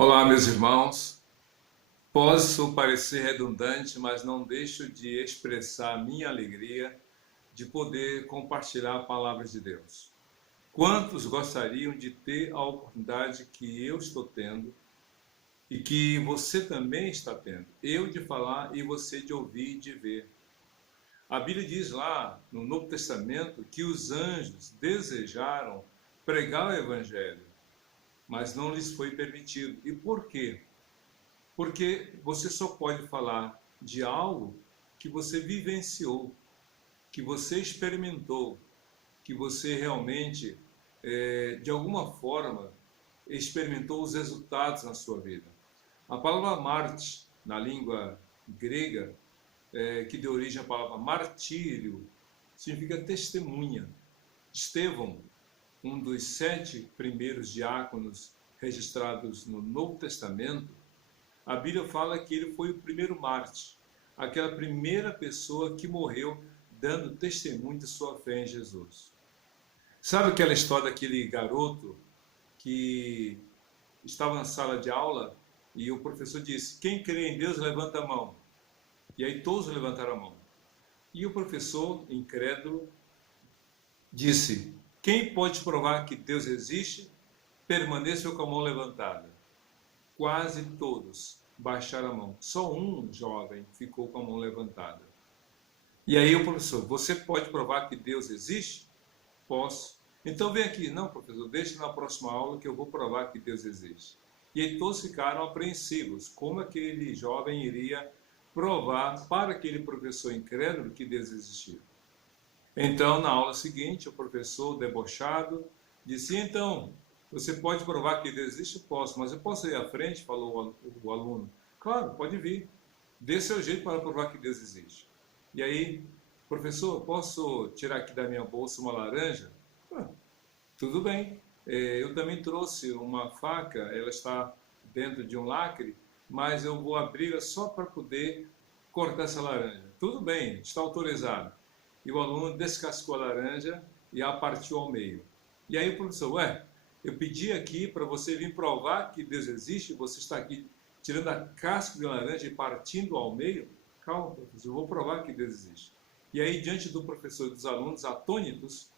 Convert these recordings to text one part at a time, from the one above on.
Olá, meus irmãos. Posso parecer redundante, mas não deixo de expressar a minha alegria de poder compartilhar a palavra de Deus. Quantos gostariam de ter a oportunidade que eu estou tendo e que você também está tendo? Eu de falar e você de ouvir e de ver. A Bíblia diz lá no Novo Testamento que os anjos desejaram pregar o Evangelho, mas não lhes foi permitido. E por quê? Porque você só pode falar de algo que você vivenciou, que você experimentou, que você realmente, de alguma forma, experimentou os resultados na sua vida. A palavra Marte, na língua grega, que deu origem à palavra martírio, significa testemunha. Estevão, um dos 7 primeiros diáconos registrados no Novo Testamento, a Bíblia fala que ele foi o primeiro mártir, aquela primeira pessoa que morreu dando testemunho de sua fé em Jesus. Sabe aquela história daquele garoto que estava na sala de aula e o professor disse: quem crê em Deus, levanta a mão. E aí todos levantaram a mão. E o professor, incrédulo, disse: quem pode provar que Deus existe, permaneça com a mão levantada. Quase todos baixaram a mão. Só um jovem ficou com a mão levantada. E aí o professor: você pode provar que Deus existe? Posso. Então vem aqui. Não, professor, deixe na próxima aula que eu vou provar que Deus existe. E aí todos ficaram apreensivos. Como aquele jovem iria provar para aquele professor incrédulo que Deus existia? Então, na aula seguinte, o professor, debochado, disse: então, você pode provar que Deus existe? Posso, mas eu posso ir à frente? Falou o aluno. Claro, pode vir. Dê seu jeito para provar que Deus existe. E aí, professor, posso tirar aqui da minha bolsa uma laranja? Tudo bem. Eu também trouxe uma faca, ela está dentro de um lacre, mas eu vou abri-la só para poder cortar essa laranja. Tudo bem, está autorizado. E o aluno descascou a laranja e a partiu ao meio. E aí o professor: eu pedi aqui para você vir provar que Deus existe, você está aqui tirando a casca de laranja e partindo ao meio? Calma, professor, eu vou provar que Deus existe. E aí, diante do professor e dos alunos atônitos,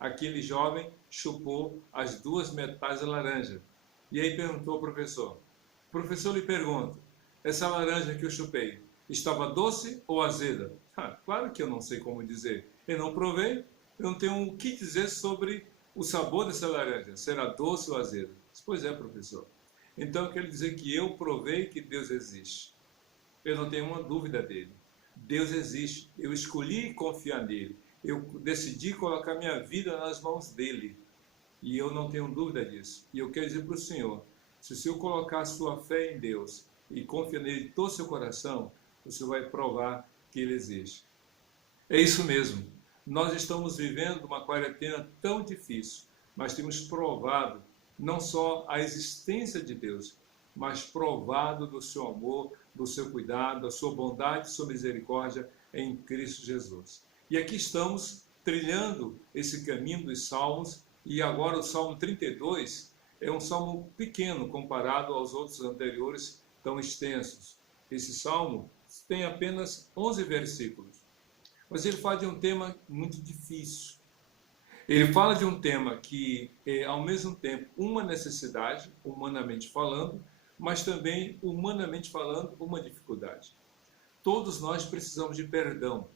aquele jovem chupou as duas metades da laranja. E aí perguntou ao professor: professor, lhe pergunto, essa laranja que eu chupei, estava doce ou azeda? Claro que eu não sei como dizer. Eu não provei, eu não tenho o que dizer sobre o sabor dessa laranja, será doce ou azeda? Pois é, professor. Então eu quero dizer que eu provei que Deus existe. Eu não tenho uma dúvida dele. Deus existe. Eu escolhi confiar nele. Eu decidi colocar minha vida nas mãos dele. E eu não tenho dúvida disso. E eu quero dizer para o Senhor: se o Senhor colocar a sua fé em Deus e confiar nele de todo o seu coração, o Senhor vai provar que ele existe. É isso mesmo. Nós estamos vivendo uma quarentena tão difícil, mas temos provado não só a existência de Deus, mas provado do seu amor, do seu cuidado, da sua bondade e sua misericórdia em Cristo Jesus. E aqui estamos trilhando esse caminho dos salmos, e agora o Salmo 32 é um salmo pequeno comparado aos outros anteriores tão extensos. Esse salmo tem apenas 11 versículos, mas ele fala de um tema muito difícil. Ele fala de um tema que é, ao mesmo tempo, uma necessidade, humanamente falando, mas também, humanamente falando, uma dificuldade. Todos nós precisamos de perdão.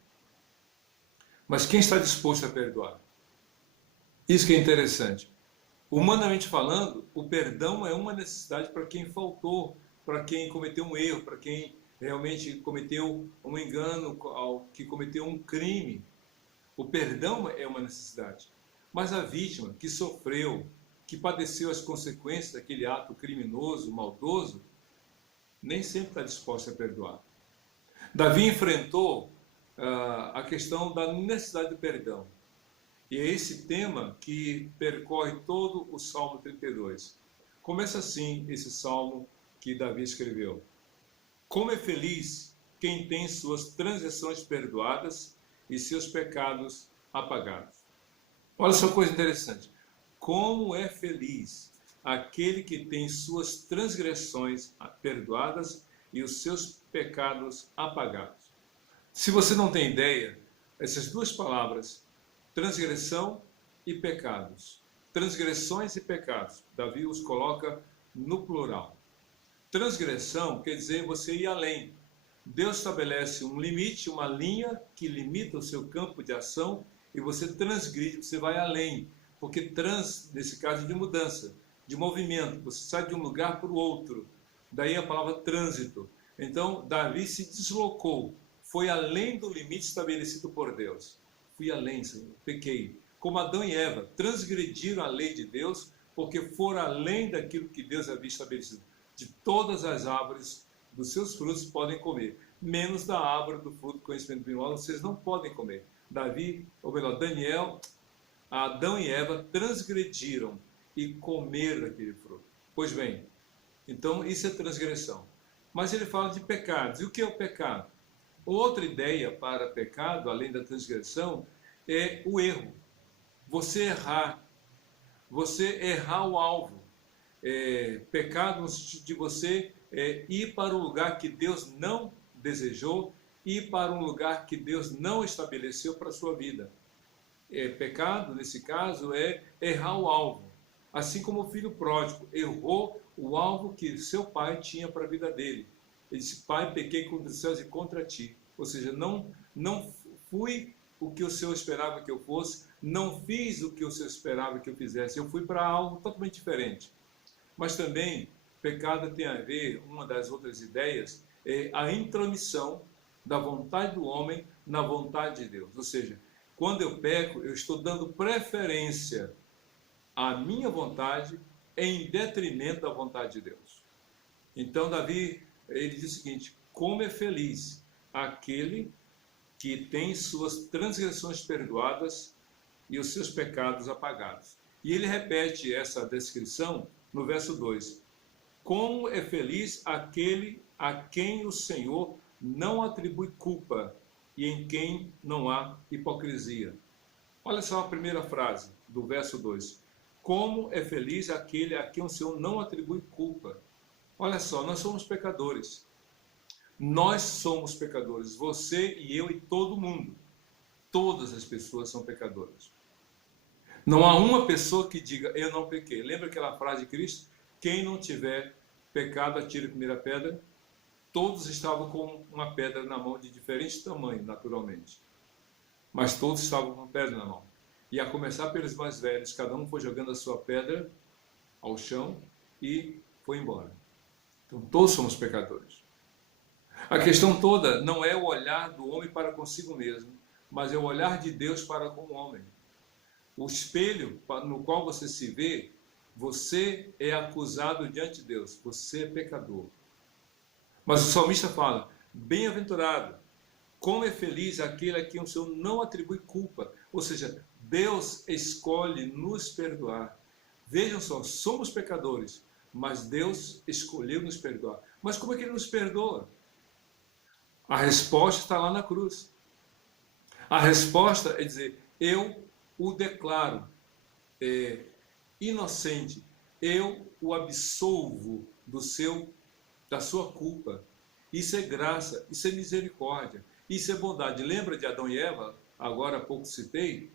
Mas quem está disposto a perdoar? Isso que é interessante. Humanamente falando, o perdão é uma necessidade para quem faltou, para quem cometeu um erro, para quem realmente cometeu um engano, que cometeu um crime. O perdão é uma necessidade. Mas a vítima que sofreu, que padeceu as consequências daquele ato criminoso, maldoso, nem sempre está disposta a perdoar. Davi enfrentou a questão da necessidade de perdão. E é esse tema que percorre todo o Salmo 32. Começa assim esse salmo que Davi escreveu: como é feliz quem tem suas transgressões perdoadas e seus pecados apagados. Olha só que coisa interessante. Como é feliz aquele que tem suas transgressões perdoadas e os seus pecados apagados. Se você não tem ideia, essas duas palavras, transgressão e pecados, transgressões e pecados, Davi os coloca no plural. Transgressão quer dizer você ir além. Deus estabelece um limite, uma linha que limita o seu campo de ação e você transgride, você vai além. Porque nesse caso, de mudança, de movimento, você sai de um lugar para o outro. Daí a palavra trânsito. Então, Davi se deslocou, foi além do limite estabelecido por Deus. Fui além, Senhor, pequei. Como Adão e Eva transgrediram a lei de Deus, porque foram além daquilo que Deus havia estabelecido. De todas as árvores dos seus frutos podem comer, menos da árvore do fruto do conhecimento do bem e do mal, vocês não podem comer. Adão e Eva transgrediram e comeram aquele fruto. Pois bem, então isso é transgressão. Mas ele fala de pecados. E o que é o pecado? Outra ideia para pecado, além da transgressão, é o erro. Você errar o alvo. Pecado no sentido de você ir para um lugar que Deus não desejou, ir para um lugar que Deus não estabeleceu para a sua vida. Pecado, nesse caso, é errar o alvo. Assim como o filho pródigo errou o alvo que seu pai tinha para a vida dele. Ele disse: pai, pequei contra os céus e contra ti. Ou seja, não fui o que o Senhor esperava que eu fosse, não fiz o que o Senhor esperava que eu fizesse. Eu fui para algo totalmente diferente. Mas também, pecado tem a ver, uma das outras ideias, é a intromissão da vontade do homem na vontade de Deus. Ou seja, quando eu peco, eu estou dando preferência à minha vontade em detrimento da vontade de Deus. Então, Davi, ele diz o seguinte: como é feliz aquele que tem suas transgressões perdoadas e os seus pecados apagados. E ele repete essa descrição no verso 2. Como é feliz aquele a quem o Senhor não atribui culpa e em quem não há hipocrisia. Olha só a primeira frase do verso 2. Como é feliz aquele a quem o Senhor não atribui culpa. Olha só, nós somos pecadores. Nós somos pecadores, você e eu e todo mundo. Todas as pessoas são pecadoras. Não há uma pessoa que diga: eu não pequei. Lembra aquela frase de Cristo? Quem não tiver pecado, atire a primeira pedra. Todos estavam com uma pedra na mão de diferente tamanho, naturalmente. Mas todos estavam com pedra na mão. E a começar pelos mais velhos, cada um foi jogando a sua pedra ao chão e foi embora. Então todos somos pecadores. A questão toda não é o olhar do homem para consigo mesmo, mas é o olhar de Deus para com o homem. O espelho no qual você se vê, você é acusado diante de Deus, você é pecador. Mas o salmista fala: bem-aventurado, como é feliz aquele a quem o Senhor não atribui culpa. Ou seja, Deus escolhe nos perdoar. Vejam só, somos pecadores, mas Deus escolheu nos perdoar. Mas como é que Ele nos perdoa? A resposta está lá na cruz. A resposta é dizer: eu o declaro inocente, eu o absolvo da sua culpa. Isso é graça, isso é misericórdia, isso é bondade. Lembra de Adão e Eva? Agora há pouco citei.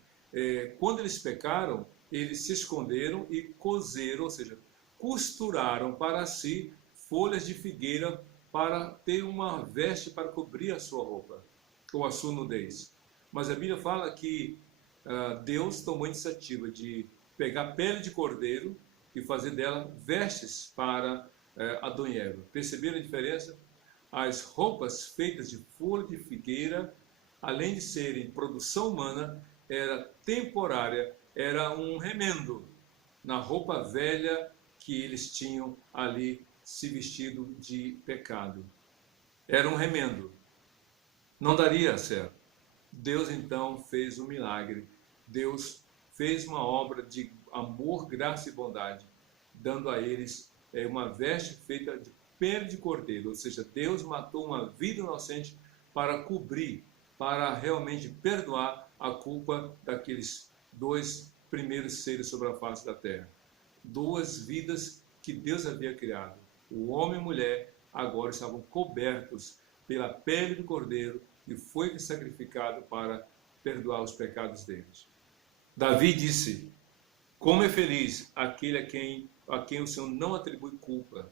Quando eles pecaram, eles se esconderam e cozeram, ou seja, costuraram para si folhas de figueira para ter uma veste para cobrir a sua roupa, ou a sua nudez. Mas a Bíblia fala que Deus tomou a iniciativa de pegar pele de cordeiro e fazer dela vestes para Adão e Eva. Perceberam a diferença? As roupas feitas de folha de figueira, além de serem produção humana, era temporária, era um remendo na roupa velha que eles tinham ali se vestido de pecado. Era um remendo. Não daria certo. Deus então fez um milagre. Deus fez uma obra de amor, graça e bondade, dando a eles uma veste feita de pele de cordeiro. Ou seja, Deus matou uma vida inocente para cobrir, para realmente perdoar a culpa daqueles dois primeiros seres sobre a face da terra. duas vidas que Deus havia criado. O homem e a mulher agora estavam cobertos pela pele do Cordeiro e foi sacrificado para perdoar os pecados deles. Davi disse: como é feliz aquele a quem o Senhor não atribui culpa.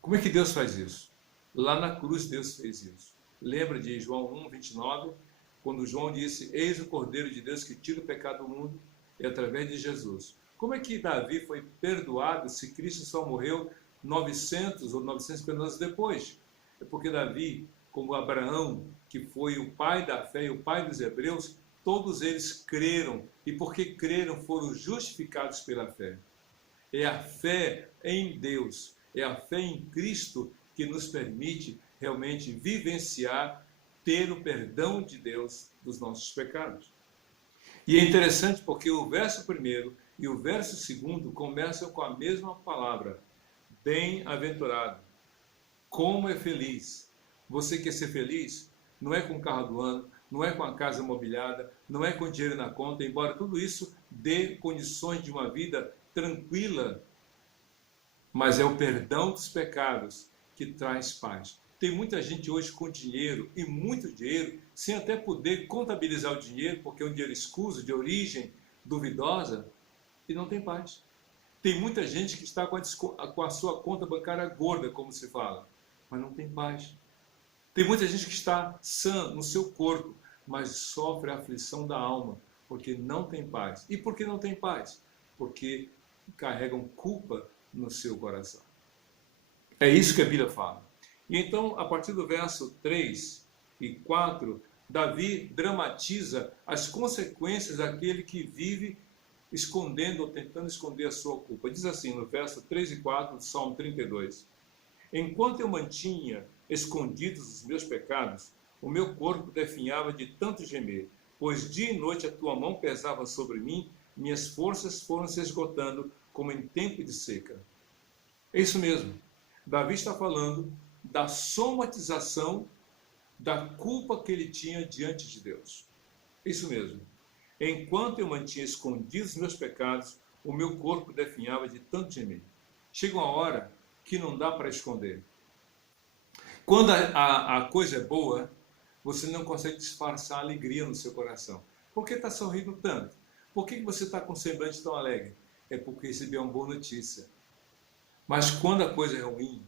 Como é que Deus faz isso? Lá na cruz Deus fez isso. Lembra de João 1:29, quando João disse: eis o Cordeiro de Deus que tira o pecado do mundo, e através de Jesus. Como é que Davi foi perdoado se Cristo só morreu 900 ou 950 anos depois? É porque Davi, como Abraão, que foi o pai da fé e o pai dos hebreus, todos eles creram, e porque creram foram justificados pela fé. É a fé em Deus, é a fé em Cristo que nos permite realmente vivenciar, ter o perdão de Deus dos nossos pecados. E é interessante porque o verso 1º e o verso 2º começam com a mesma palavra: bem-aventurado. Como é feliz. Você quer ser feliz? Não é com o carro do ano, não é com a casa mobiliada, não é com dinheiro na conta, embora tudo isso dê condições de uma vida tranquila, mas é o perdão dos pecados que traz paz. Tem muita gente hoje com dinheiro, e muito dinheiro, sem até poder contabilizar o dinheiro, porque é um dinheiro escuso, de origem duvidosa, e não tem paz. Tem muita gente que está com a sua conta bancária gorda, como se fala, mas não tem paz. Tem muita gente que está sã no seu corpo, mas sofre a aflição da alma, porque não tem paz. E por que não tem paz? Porque carregam culpa no seu coração. É isso que a Bíblia fala. E então, a partir do verso 3 e 4, Davi dramatiza as consequências daquele que vive escondendo ou tentando esconder a sua culpa. Diz assim no verso 3 e 4 do Salmo 32: enquanto eu mantinha escondidos os meus pecados, o meu corpo definhava de tanto gemer, pois dia e noite a tua mão pesava sobre mim, minhas forças foram se esgotando como em tempo de seca. É isso mesmo. Davi está falando da somatização da culpa que ele tinha diante de Deus. Isso mesmo. Enquanto eu mantinha escondidos os meus pecados, o meu corpo definhava de tanto gemer. Chega uma hora que não dá para esconder. Quando a coisa é boa, você não consegue disfarçar a alegria no seu coração. Por que está sorrindo tanto? Por que você está com um semblante tão alegre? É porque recebeu uma boa notícia. Mas quando a coisa é ruim,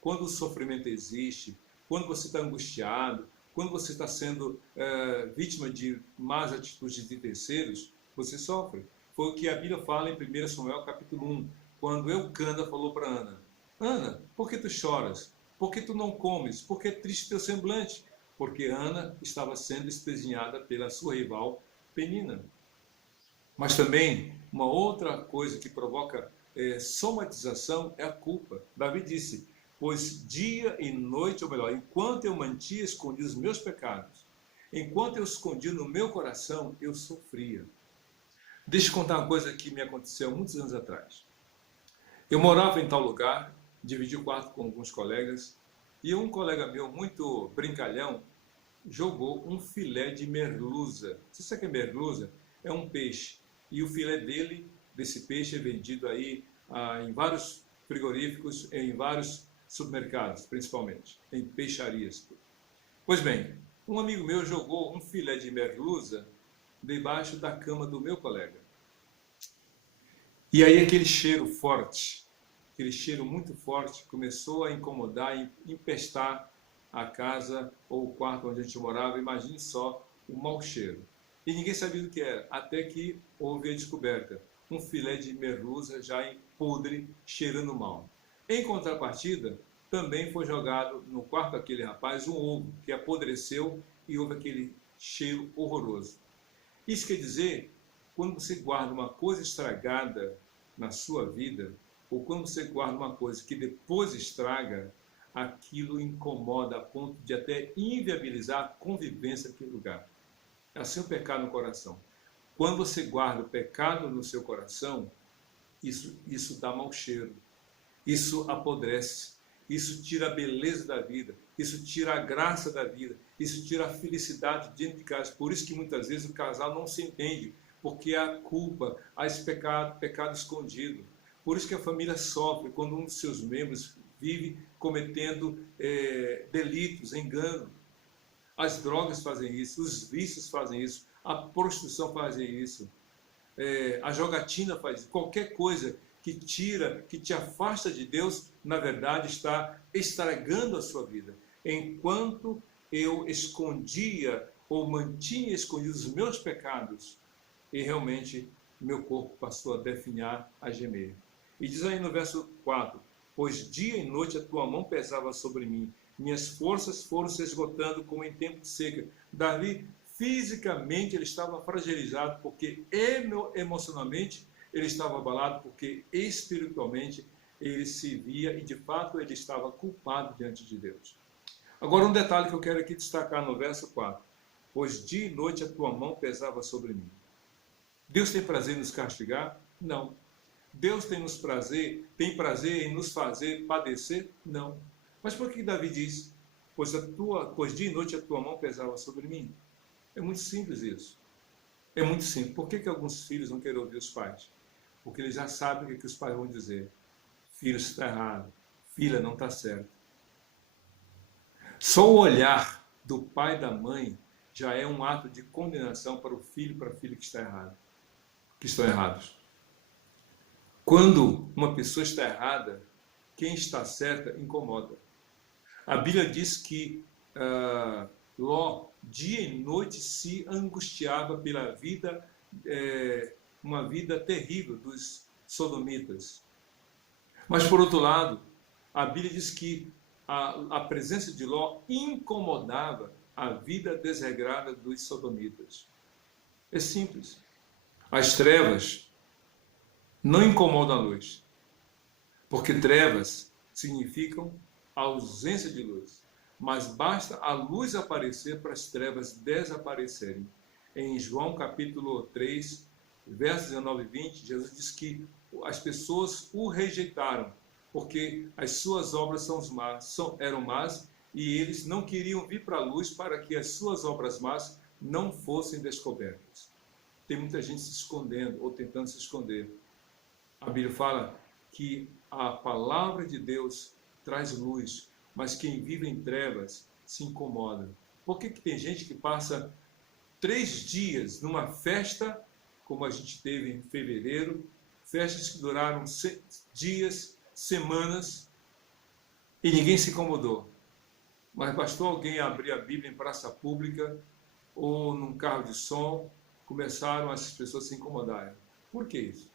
quando o sofrimento existe, quando você está angustiado, quando você está sendo vítima de más atitudes de terceiros, você sofre. Foi o que a Bíblia fala em 1 Samuel capítulo 1, quando Eucana falou para Ana: Ana, por que tu choras? Por que tu não comes? Por que é triste teu semblante? Porque Ana estava sendo espezinhada pela sua rival Penina. Mas também, uma outra coisa que provoca somatização é a culpa. Davi disse: pois dia e noite, ou melhor, enquanto eu mantinha escondidos os meus pecados, enquanto eu escondia no meu coração, eu sofria. Deixa eu contar uma coisa que me aconteceu muitos anos atrás. Eu morava em tal lugar, dividi o quarto com alguns colegas, e um colega meu, muito brincalhão, jogou um filé de merluza. Você sabe o que é merluza? É um peixe. E o filé desse peixe é vendido aí em vários frigoríficos, em vários supermercados, principalmente, em peixarias. Pois bem, um amigo meu jogou um filé de merluza debaixo da cama do meu colega. E aí aquele cheiro forte, aquele cheiro muito forte, começou a incomodar e empestar a casa ou o quarto onde a gente morava. Imagine só o mau cheiro. E ninguém sabia do que era, até que houve a descoberta. Um filé de merluza já em podre, cheirando mal. Em contrapartida, também foi jogado no quarto daquele rapaz um ovo que apodreceu e houve aquele cheiro horroroso. Isso quer dizer, quando você guarda uma coisa estragada na sua vida, ou quando você guarda uma coisa que depois estraga, aquilo incomoda a ponto de até inviabilizar a convivência naquele lugar. É assim o pecado no coração. Quando você guarda o pecado no seu coração, isso dá mau cheiro, isso apodrece, isso tira a beleza da vida, isso tira a graça da vida, isso tira a felicidade dentro de casa. Por isso que muitas vezes o casal não se entende, porque há culpa, há esse pecado escondido. Por isso que a família sofre quando um dos seus membros vive cometendo delitos, engano. As drogas fazem isso, os vícios fazem isso, a prostituição faz isso, a jogatina faz isso. Qualquer coisa que tira, que te afasta de Deus, na verdade está estragando a sua vida. Enquanto eu escondia ou mantinha escondidos os meus pecados, e realmente meu corpo passou a definhar, a gemer. E diz aí no verso 4, pois dia e noite a tua mão pesava sobre mim, minhas forças foram se esgotando como em tempo de seca. Davi, fisicamente, ele estava fragilizado, porque emocionalmente ele estava abalado, porque espiritualmente ele se via e de fato ele estava culpado diante de Deus. Agora um detalhe que eu quero aqui destacar no verso 4. Pois dia e noite a tua mão pesava sobre mim. Deus tem prazer em nos castigar? Não. Deus tem prazer em nos fazer padecer? Não. Mas por que Davi diz, pois dia e noite a tua mão pesava sobre mim? É muito simples isso. É muito simples. Por que alguns filhos não querem ouvir os pais? Porque eles já sabem o que os pais vão dizer. Filho, isso está errado. Filha, não está certo. Só o olhar do pai e da mãe já é um ato de condenação para o filho e para a filha que está errado, que estão errados. Quando uma pessoa está errada, quem está certa incomoda. A Bíblia diz que Ló, dia e noite, se angustiava pela vida, uma vida terrível dos sodomitas. Mas, por outro lado, a Bíblia diz que a presença de Ló incomodava a vida desregrada dos sodomitas. É simples. As trevas não incomodam a luz, porque trevas significam ausência de luz. Mas basta a luz aparecer para as trevas desaparecerem. Em João capítulo 3, versos 19 e 20, Jesus diz que as pessoas o rejeitaram, porque as suas obras eram más, e eles não queriam vir para a luz para que as suas obras más não fossem descobertas. Tem muita gente se escondendo ou tentando se esconder. A Bíblia fala que a palavra de Deus traz luz, mas quem vive em trevas se incomoda. Por que tem gente que passa 3 dias numa festa, como a gente teve em fevereiro, festas que duraram dias, semanas, e ninguém se incomodou? Mas bastou alguém abrir a Bíblia em praça pública ou num carro de som, começaram as pessoas a se incomodarem. Por que isso?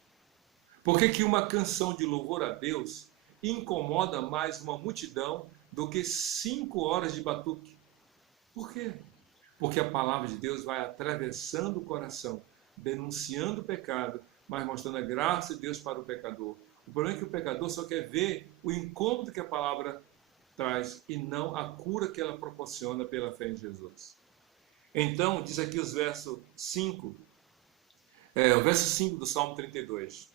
Por que uma canção de louvor a Deus incomoda mais uma multidão do que 5 horas de batuque? Por quê? Porque a palavra de Deus vai atravessando o coração, denunciando o pecado, mas mostrando a graça de Deus para o pecador. O problema é que o pecador só quer ver o incômodo que a palavra traz e não a cura que ela proporciona pela fé em Jesus. Então, diz aqui os versos 5, o verso 5 do Salmo 32.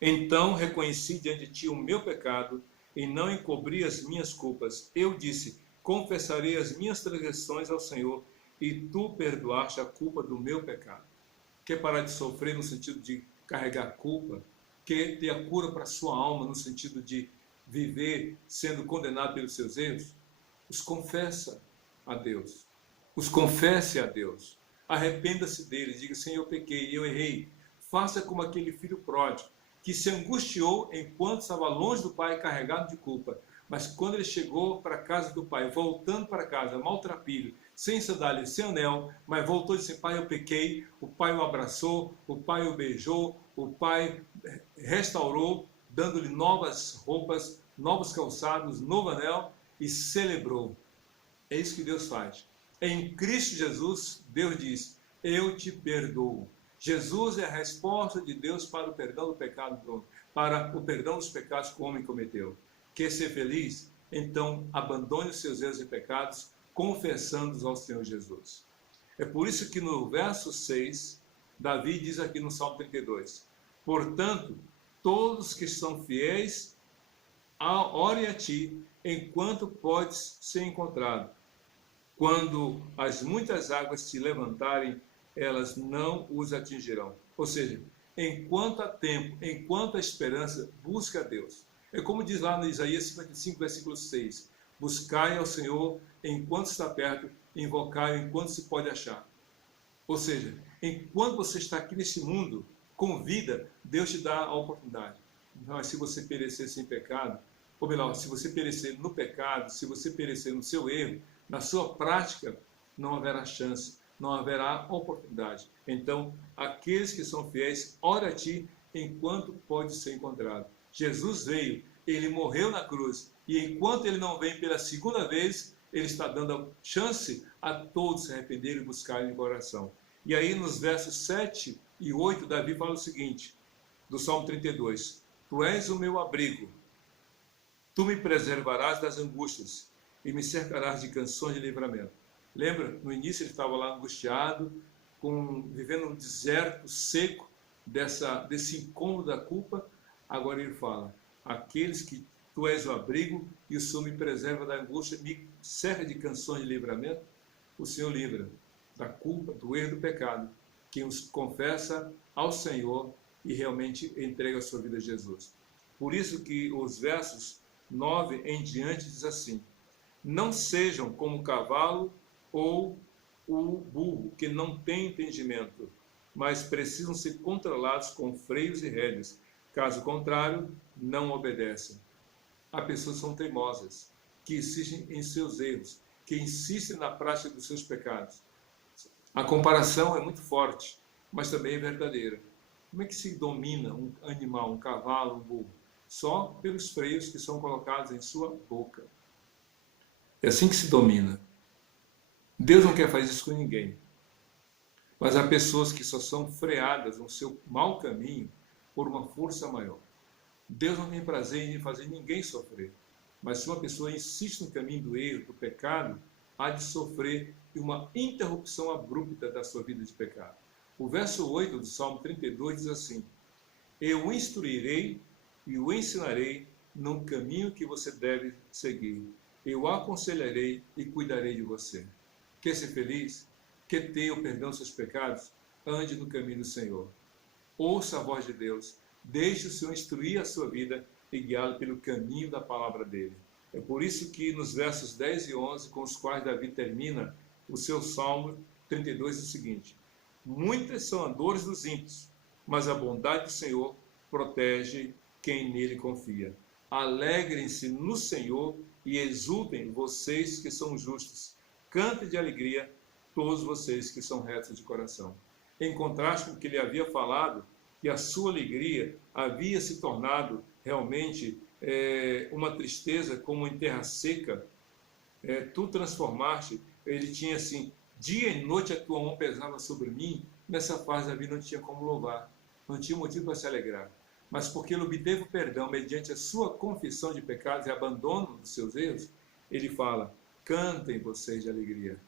Então reconheci diante de ti o meu pecado e não encobri as minhas culpas. Eu disse, confessarei as minhas transgressões ao Senhor e tu perdoaste a culpa do meu pecado. Quer parar de sofrer no sentido de carregar culpa? Quer ter a cura para a sua alma no sentido de viver sendo condenado pelos seus erros? Os confessa a Deus. Os confesse a Deus. Arrependa-se deles. Diga, Senhor, eu pequei, eu errei. Faça como aquele filho pródigo, que se angustiou enquanto estava longe do pai, carregado de culpa. Mas quando ele chegou para a casa do pai, voltando para casa, maltrapilho, sem sandália, sem anel, mas voltou e disse, pai, eu pequei. O pai o abraçou, o pai o beijou, o pai restaurou, dando-lhe novas roupas, novos calçados, novo anel, e celebrou. É isso que Deus faz. Em Cristo Jesus, Deus diz, eu te perdoo. Jesus é a resposta de Deus para o perdão do pecado, para o perdão dos pecados que o homem cometeu. Quer ser feliz? Então abandone os seus erros e pecados, confessando-os ao Senhor Jesus. É por isso que no verso 6, Davi diz aqui no Salmo 32, portanto, todos que são fiéis, orem a ti, enquanto podes ser encontrado. Quando as muitas águas se levantarem, elas não os atingirão. Ou seja, enquanto há tempo, enquanto há esperança, busca a Deus. É como diz lá no Isaías 55, versículo 6. Buscai ao Senhor enquanto está perto, invocai enquanto se pode achar. Ou seja, enquanto você está aqui nesse mundo, com vida, Deus te dá a oportunidade. Mas se você perecer sem pecado, ou melhor, se você perecer no pecado, se você perecer no seu erro, na sua prática, não haverá chance, não haverá oportunidade. Então, aqueles que são fiéis, ora a ti enquanto pode ser encontrado. Jesus veio, ele morreu na cruz, e enquanto ele não vem pela segunda vez, ele está dando a chance a todos se arrependerem e buscarem de coração. E aí nos versos 7 e 8, Davi fala o seguinte, do Salmo 32, Tu és o meu abrigo, tu me preservarás das angústias e me cercarás de canções de livramento. Lembra? No início ele estava lá angustiado, vivendo um deserto seco desse incômodo da culpa. Agora ele fala, aqueles que tu és o abrigo e o Senhor me preserva da angústia, me cerca de canções de livramento, o Senhor livra da culpa, do erro, do pecado, quem os confessa ao Senhor e realmente entrega a sua vida a Jesus. Por isso que os versos 9 em diante diz assim, não sejam como o cavalo ou o burro, que não tem entendimento, mas precisam ser controlados com freios e rédeas. Caso contrário, não obedecem. Há pessoas que são teimosas, que insistem em seus erros, que insistem na prática dos seus pecados. A comparação é muito forte, mas também é verdadeira. Como é que se domina um animal, um cavalo, um burro? Só pelos freios que são colocados em sua boca. É assim que se domina. Deus não quer fazer isso com ninguém. Mas há pessoas que só são freadas no seu mau caminho por uma força maior. Deus não tem prazer em fazer ninguém sofrer. Mas se uma pessoa insiste no caminho do erro, do pecado, há de sofrer uma interrupção abrupta da sua vida de pecado. O verso 8 do Salmo 32 diz assim, eu o instruirei e o ensinarei no caminho que você deve seguir. Eu o aconselharei e cuidarei de você. Quer ser feliz? Quer ter o perdão dos seus pecados? Ande no caminho do Senhor. Ouça a voz de Deus. Deixe o Senhor instruir a sua vida e guiá-lo pelo caminho da palavra dele. É por isso que nos versos 10 e 11, com os quais Davi termina o seu Salmo 32, é o seguinte, muitas são as dores dos ímpios, mas a bondade do Senhor protege quem nele confia. Alegrem-se no Senhor e exultem vocês que são justos. Cantem de alegria todos vocês que são retos de coração. Em contraste com o que ele havia falado, que a sua alegria havia se tornado realmente uma tristeza como em terra seca, tu transformaste, ele tinha assim, dia e noite a tua mão pesava sobre mim, nessa fase Davi não tinha como louvar, não tinha motivo para se alegrar. Mas porque ele obteve o perdão mediante a sua confissão de pecados e abandono dos seus erros, ele fala, cantem vocês de alegria,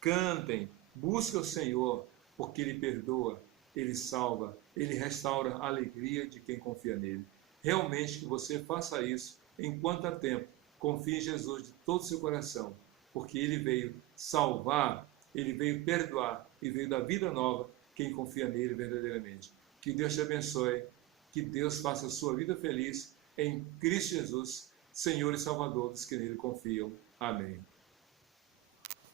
cantem, busquem o Senhor, porque ele perdoa, ele salva, ele restaura a alegria de quem confia nele. Realmente que você faça isso enquanto há tempo. Confie em Jesus de todo o seu coração, porque ele veio salvar, ele veio perdoar e veio dar vida nova quem confia nele verdadeiramente. Que Deus te abençoe, que Deus faça a sua vida feliz em Cristo Jesus, Senhor e Salvador dos que nele confiam. Amém.